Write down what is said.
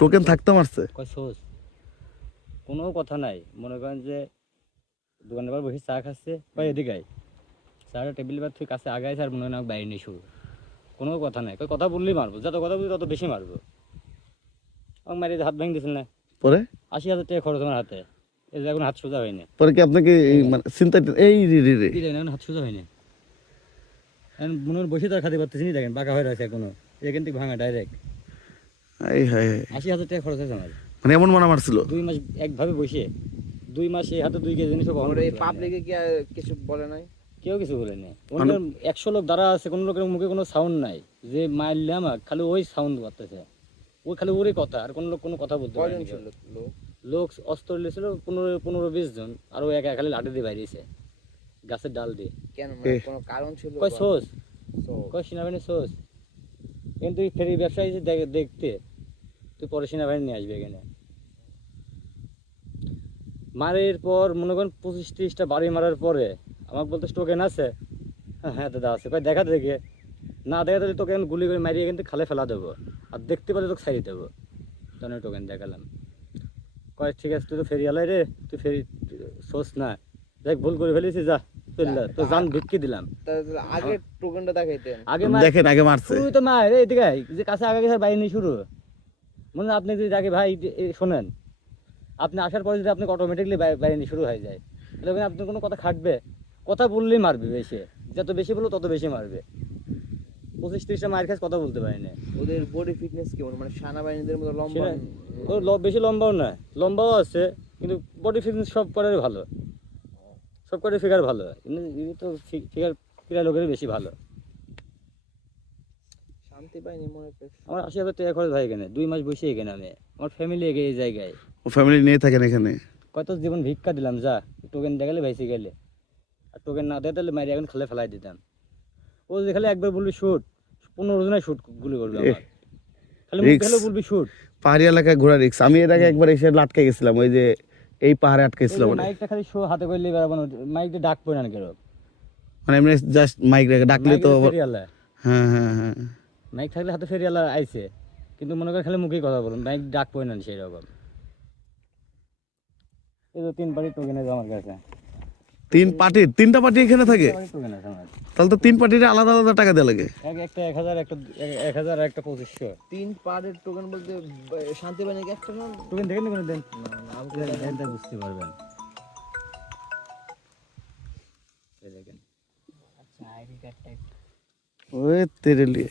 Token থাকতে মারছে? Sows কোনো কথা নাই। মনে করেন যে দোকানের পর বসে চা খাচ্ছে কয় এদিকে চাটা টেবিল বার তুই কাছে আগাইছে আর মনে হয় না বাইরে নিয়ে শুরু। কোনো কথা নাই। কথা বললেই মারবো যত কথা বলবি তত বেশি মারবো। আমাকে মারিয়ে হাত ভেঙে দিয়েছিল না? পরে? আশি হাজার টাকা খরচ আমার হাতে। এই যে এখন হাত সোজা হয়নি পরে কি আপনাকে মানে চিন্তা এই রে রে রে। এখন হাত সোজা হয়নি এখন মনে বসে তার খাতে পারতেছি নি দেখেন বাঁকা হয়ে রয়েছে এখনও। এখান থেকে ভাঙা ডাইরেক্ট এই। আশি হাজার টাকা খরচ হয়েছে আমার। মানে এমন মানা মারছিল দুই মাস একভাবে বসে। দুই মাস এই হাতে দুই কেজি জিনিস এই। পাবলিকে কি কিছু বলে নাই? কেউ কিছু বলেনি অন্য একশো লোক দাঁড়া আছে কোনো লোকের মুখে কোনো সাউন্ড নাই। যে মারলে আমার খালি ওই সাউন্ড করতেছে ওই খালি ওরই কথা আর কোনো লোক কোনো কথা বলতে লোক? অস্ত্র নিয়েছিল পনেরো পনেরো বিশ জন আর ওই একা খালি লাঠি দিয়ে বাইরেছে গাছের ডাল দিয়ে। কেন? মানে কোনো কারণ ছিল কয় সোস? কয় সেনাবাহিনী সোস? কিন্তু তুই ফেরি ব্যবসায়ী দেখতে তুই পরে সেনাবাহিনী নিয়ে আসবে এখানে। মারের পর মনে করেন পঁচিশ ত্রিশটা বাড়ি মারার পরে আমাকে বলতে টোকেন আছে। হ্যাঁ, হ্যাঁ দাদা আছে। কয় দেখা দেখে। না দেখা দিলে তোকে গুলি করে মারিয়ে কিন্তু খালে ফেলা দেবো। আর দেখতে পেলে তোকে ছাড়িয়ে দেবো। তখন টোকেন দেখালাম। কয় ঠিক আছে তুই তো ফেরি আলাই রে। তুই ফেরি সোস না। দেখ ভুল করে ফেলেছিস যা। চললা তো জান দিলাম। আগে টোকেনটা দেখাইতেন। আগে মার দেখেন আগে মারছে। শুরু তো মা রে এদিকে যে কাছে আগে গেছে বাইরে নিয়ে শুরু। মনে হয় আপনি যদি আগে ভাই শোনেন আপনি আসার পরে যদি আপনাকে অটোমেটিকলি বাইরে শুরু হয়ে যায় তাহলে ওখানে আপনি কোনো কথা খাটবে। কথা বললেই মারবে বেশি। যত বেশি বলব তত বেশি মারবে। পঁচিশ ত্রিশটা মায়ের কাছে কথা বলতে পারি না। ওদের বডি ফিটনেস কেমন? মানে সেনাবাহিনীদের মতো লম্বা ও ল- বেশি লম্বাও না লম্বাও আছে কিন্তু বডি ফিটনেস সব করারই ভালো। সব করে ফিগার ভালো। কিন্তু তো ফিগার ফিগার লোকেরই বেশি ভালো শান্তি পাইনি মনে করছে আমার আশি হাজার টাকা খরচ হয় এখানে দুই মাস বসে এখানে আমি। আমার ফ্যামিলি এগে এই জায়গায়। ও ফ্যামিলি নিয়ে থাকেন এখানে? কত জীবন ভিক্ষা দিলাম যা। টোকেন দেখালে ভাইসে গেলে। আর টোকেন না দেয় তাহলে মারি এখন খালে ফেলাই দিতাম। ও যে খালি একবার বলবি শুট পনেরো জনের শুট গুলি করবে আমার। খালি মুখ. খালি বলবি শুট পাহাড়ি এলাকায় ঘোরা রিক্স আমি এর আগে একবার এসে লাটকে গেছিলাম ওই যে এই পাহাড়ে আটকেছিলাম মানে মাইকটা খালি শো হাতে করলে বেড়াবো না মাইকটা ডাক পড়ে না কেন? মানে এমনি জাস্ট মাইক রেখে ডাকলে তো হ্যাঁ হ্যাঁ হ্যাঁ। মাইক থাকলে হাতে ফেরিয়ালা আইছে কিন্তু মনে করেন খালি মুখেই কথা বলুন মাইক ডাক পড়ে না সেই রকম। এই তো তিন বাড়ি টোকেন আছে আমার কাছে। তিন পার্টি তিনটা পার্টি এখানে থাকে? টোকেন আছে আমার তাহলে তো তিন পার্টির আলাদা আলাদা টাকা দেওয়া লাগে। এক একটা এক হাজার একটা এক- এক হাজার আর একটা পঁচিশশো। তিন পাড়ের টোকেন বলতে শান্তি বাহিনী কি একটা না টোকেন দেখেন না কোনো দেন। না, না, আমি এটা বুঝতে পারবেন। এই দেখেন। ওই তেরে লিয়ে